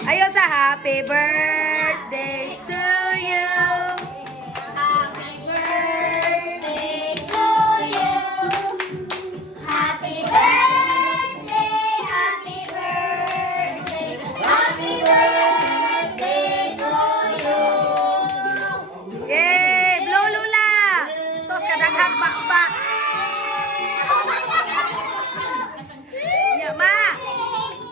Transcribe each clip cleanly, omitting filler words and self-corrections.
Ayaw sa happy birthday to you. Happy birthday to you. Happy birthday, happy birthday, happy birthday to you. Yay! Blow lula! Sos kadaghang ba. Ya, ma!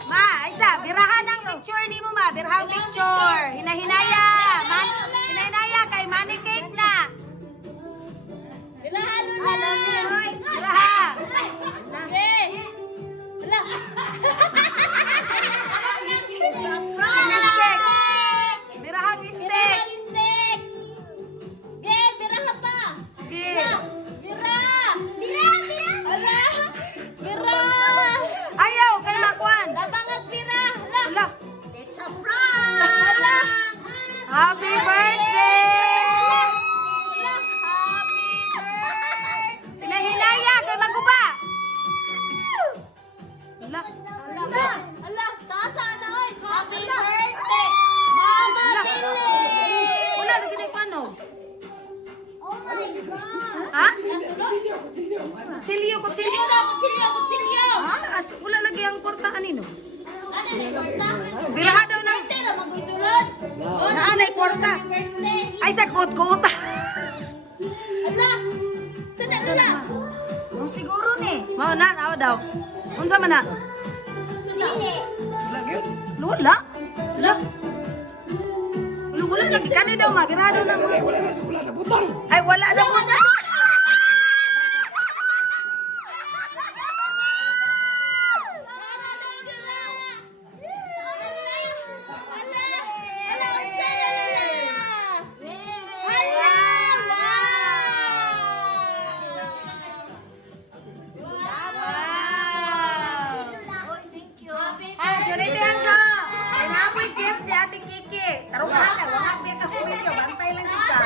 Ma, Aisa, birahan ang picture ni mo, ma. Birahang picture. Hinahinaya. Man, hinahinaya kay money cake na. Birahan na. Biraha. Okay. Hala. Steak. Birahang steak. Steak. Gel, biraha pa. Okay. Bira. Hala. Bira. Ayaw, kay Makwan. Labangat bira. Hala. Hala. Hala. Happy birthday! Hala. Happy birthday. Hinahinaya kay Maguba. Hala. Hala. Hala. Tasa na oy. Happy birthday. Mama Hala. Billy. Wala lagi na paano? Oh my God. Ha? Nasunod? Kutsilyo. Kutsilyo. Ha? Wala lagi ang porta kanino. Ano na yung kwarta? Biraha daw na. Birthday na mag-usulod. Oh, Naanay kwarta. birthday. Ay, sa kuta. Hala. Sana. Siguro ni. Mao na, awa daw. Unsa man na? Wala. Wala. Wala lagi kani daw ma, biraha daw na mo. Ay, wala na butang. Ah, junitihan ko. Ay, napoy gift si Ate Kiki. Tarong ka na, wala biya ka video. Bantay lang kita.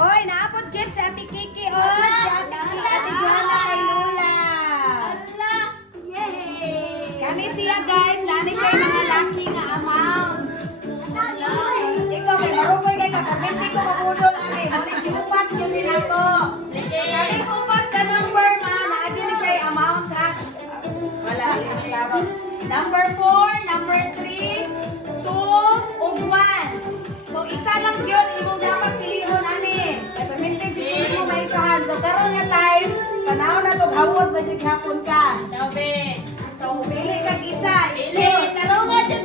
Oy, naapod gift si Ate Kiki. Oy, si Ate Kiki. Ate Johanna kay Lola. Yay! Kani siya guys, nani siya yung mga lucky nga amount. Ikaw, may marukoy kay kapamenti ko mabudol. Ani, nani ginupat yun din ako. Nani upat ka number, ma. Naagi ni siya yung amount, ha? Wala, klaro. Number 4, number 3, 2, ug 1. So, isa lang yun, imong dapat piliyon, ani. Kaya paminti, dito mo may isahan. So, karon nga time, panahon na to, hawot ba dyan hapon ka? So, pili kang isa. Excuse. Karong nga dyan.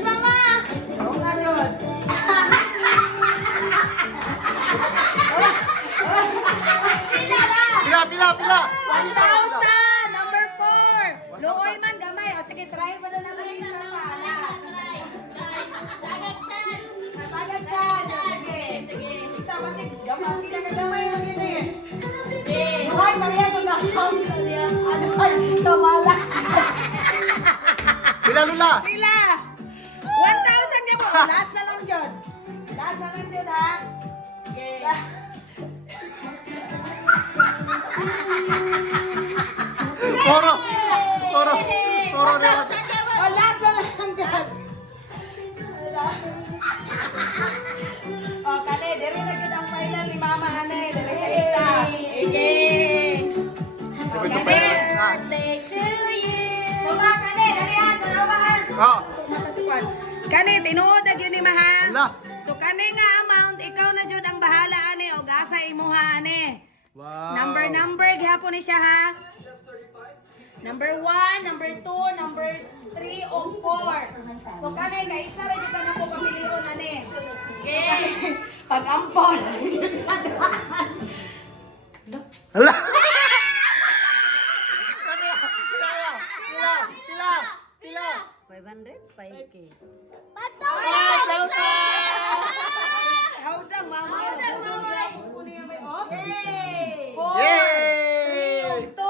Pila. 1,000! Number 4! Luoy man, gamay. O, sige, try mo na naman isa pa. Alas. Natagag chance. Sige. Isa pa si gamay. Pila ka gamay mo yun eh. Luoy, Maria, sa gamay. Ano ba? Kamalas. Pila lula. Pila! 1,000 ka po. Last na lang dyan. Last na lang dyan, ha? Toro na. Oh, last na lang dyan. Oh, kane, dere na yun ang final ni Mama, ane. Dere sa isa. Oh, kane. Baba, kane, dali ha, sa nawahan. Ah. Kane, tinuod na yun ni Mahal. Ala. So, kane nga amount, ikaw na dyan ang bahala, ane. O, gasa imuha, ane. Wow. Number, gihapon ni siya, ha? Number 1, number 2, number 3, o 4. So, kanay, kaisa rin dito na po pamilion, ane. Pag-ampon. Hala. Pila. 500, 5K. Haudang, mama. Okay. 4, Yay! 3, 2.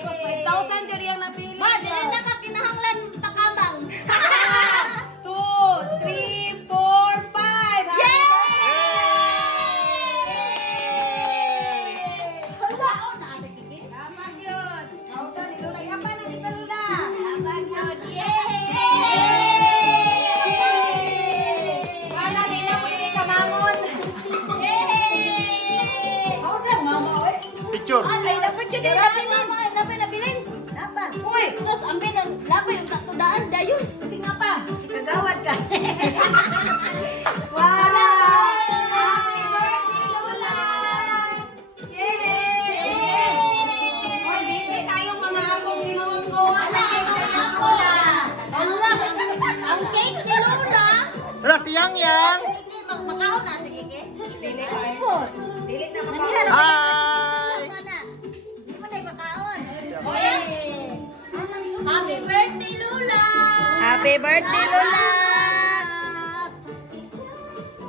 So, 5,000 dyan yung napili. Ma, dili na ka kinahanglan pakamang. 2, 3, 4, 5. Yay! Tama yun. Haudang, nilulay. Hapa na ni sa lula. Hapa yun. sige, labilin. Labilin. Napa. Uy, Sus, ambil ang labay yung tatudaan dayon. Kasi nga pa. kagawad ka. Wow! Happy birthday, Lola! Yay! Hoy, busy kayong mga akong tinuot ko. Asa cake sa inyong Lola? Allah, ang cake ni Lola. Hala, si Yang Yang. Makaon na, sige, Kike. Dili ko. Dili sa makaon. Hi. Hindi mo na makaon. Happy birthday, Lola. Happy birthday, Lola!